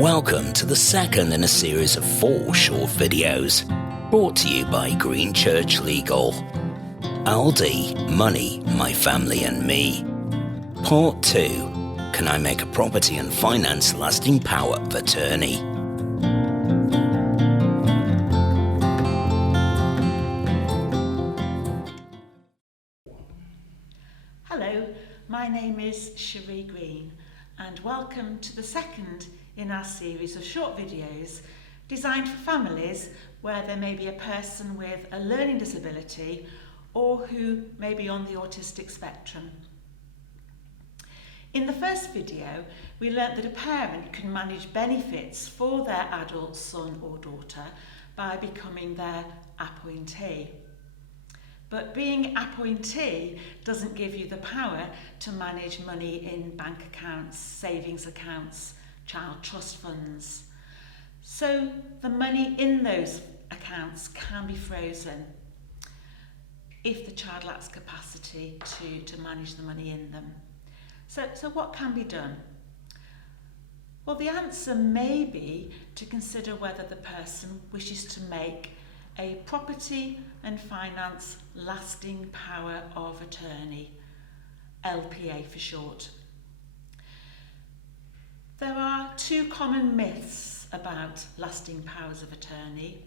Welcome to the second in a series of 4 short videos, brought to you by Green Church Legal. LD, Money, My Family and Me. Part 2, Can I Make a Property and Finance Lasting Power of Attorney? Hello, my name is Cherie Green and welcome to the second in our series of short videos designed for families where there may be a person with a learning disability or who may be on the autistic spectrum. In the first video, we learnt that a parent can manage benefits for their adult son or daughter by becoming their appointee. But being appointee doesn't give you the power to manage money in bank accounts, savings accounts, child trust funds. So the money in those accounts can be frozen if the child lacks capacity to manage the money in them. So what can be done? Well, the answer may be to consider whether the person wishes to make a property and finance lasting power of attorney, LPA for short. There are 2 common myths about lasting powers of attorney.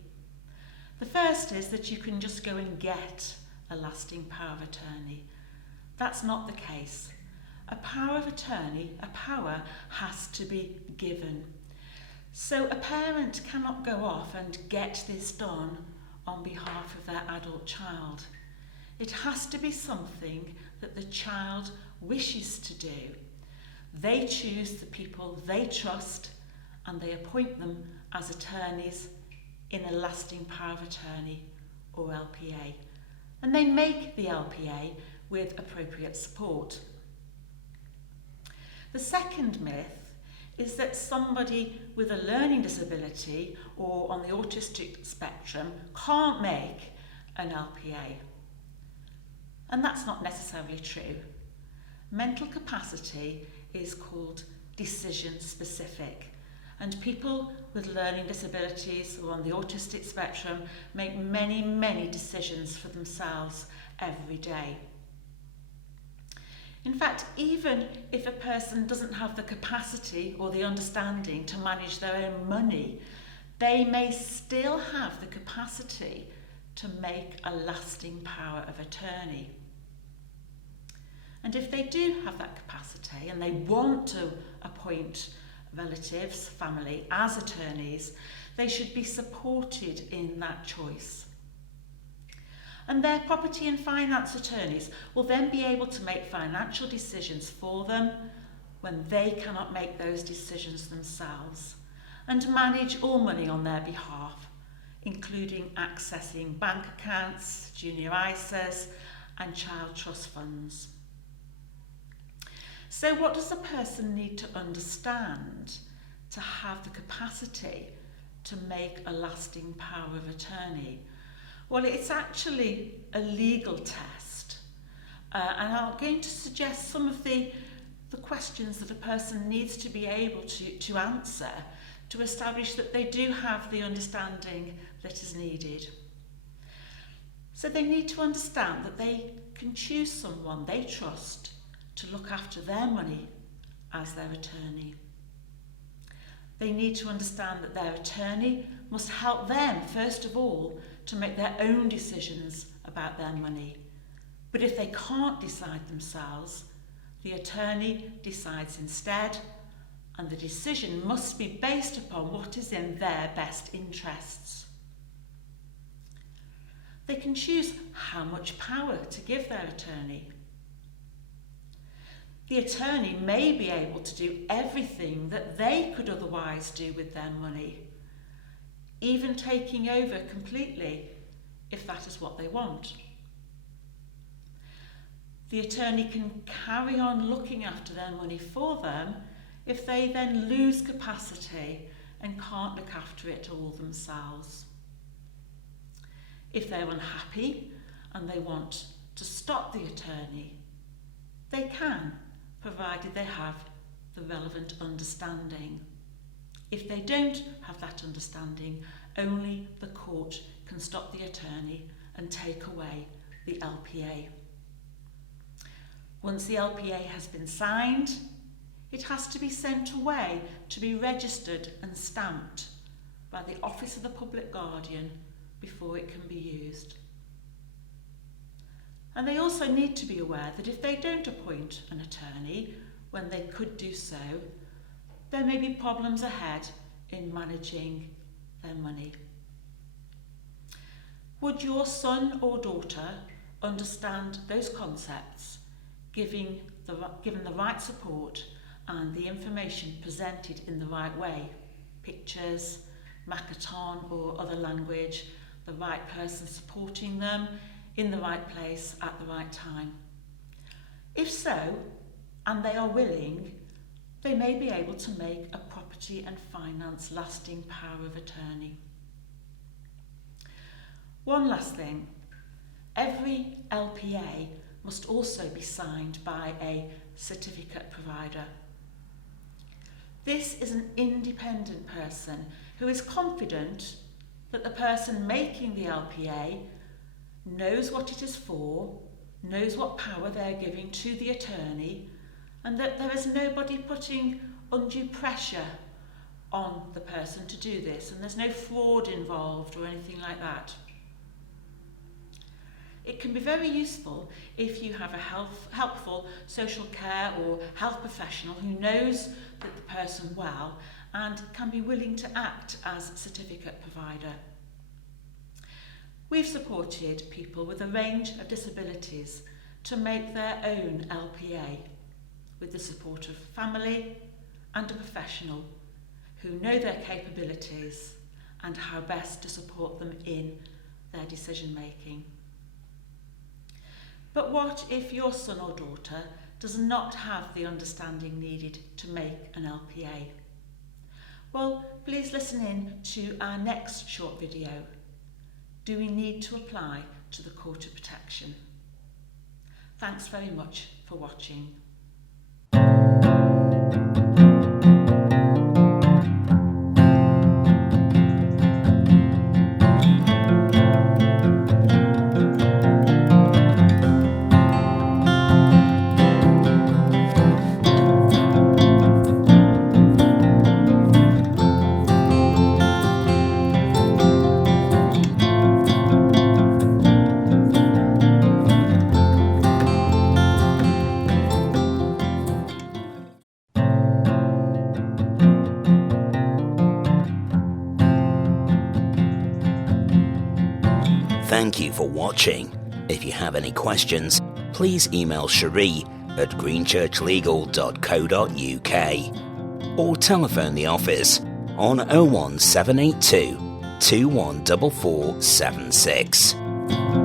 The first is that you can just go and get a lasting power of attorney. That's not the case. A power of attorney, a power, has to be given. So a parent cannot go off and get this done on behalf of their adult child. It has to be something that the child wishes to do. They choose the people they trust and they appoint them as attorneys in a lasting power of attorney or LPA. And they make the LPA with appropriate support. The second myth is that somebody with a learning disability or on the autistic spectrum can't make an LPA. And that's not necessarily true. Mental capacity is called decision specific, and people with learning disabilities or on the autistic spectrum make many decisions for themselves every day. In fact, even if a person doesn't have the capacity or the understanding to manage their own money, they may still have the capacity to make a lasting power of attorney. And if they do have that capacity and they want to appoint relatives, family as attorneys, they should be supported in that choice. And their property and finance attorneys will then be able to make financial decisions for them when they cannot make those decisions themselves, and manage all money on their behalf, including accessing bank accounts, junior ISAs and child trust funds. So what does a person need to understand to have the capacity to make a lasting power of attorney? Well, it's actually a legal test, and I'm going to suggest some of the questions that a person needs to be able to answer to establish that they do have the understanding that is needed. So they need to understand that they can choose someone they trust to look after their money as their attorney. They need to understand that their attorney must help them, first of all, to make their own decisions about their money. But if they can't decide themselves, the attorney decides instead, and the decision must be based upon what is in their best interests. They can choose how much power to give their attorney. The attorney may be able to do everything that they could otherwise do with their money, even taking over completely if that is what they want. The attorney can carry on looking after their money for them if they then lose capacity and can't look after it all themselves. If they're unhappy and they want to stop the attorney, they can, provided they have the relevant understanding. If they don't have that understanding, only the court can stop the attorney and take away the LPA. Once the LPA has been signed, it has to be sent away to be registered and stamped by the Office of the Public Guardian before it can be used. And they also need to be aware that if they don't appoint an attorney when they could do so, there may be problems ahead in managing their money. Would your son or daughter understand those concepts, given the right support and the information presented in the right way? Pictures, Makaton or other language, the right person supporting them, in the right place at the right time. If so, and they are willing, they may be able to make a property and finance lasting power of attorney. One last thing, every LPA must also be signed by a certificate provider. This is an independent person who is confident that the person making the LPA knows what it is for, knows what power they're giving to the attorney, and that there is nobody putting undue pressure on the person to do this, and there's no fraud involved or anything like that. It can be very useful if you have a helpful social care or health professional who knows the person well and can be willing to act as certificate provider. We've supported people with a range of disabilities to make their own LPA with the support of family and a professional who know their capabilities and how best to support them in their decision making. But what if your son or daughter does not have the understanding needed to make an LPA? Well, please listen in to our next short video. Do we need to apply to the Court of Protection? Thanks very much for watching. Thank you for watching. If you have any questions, please email Cherie at greenchurchlegal.co.uk or telephone the office on 01782 214476.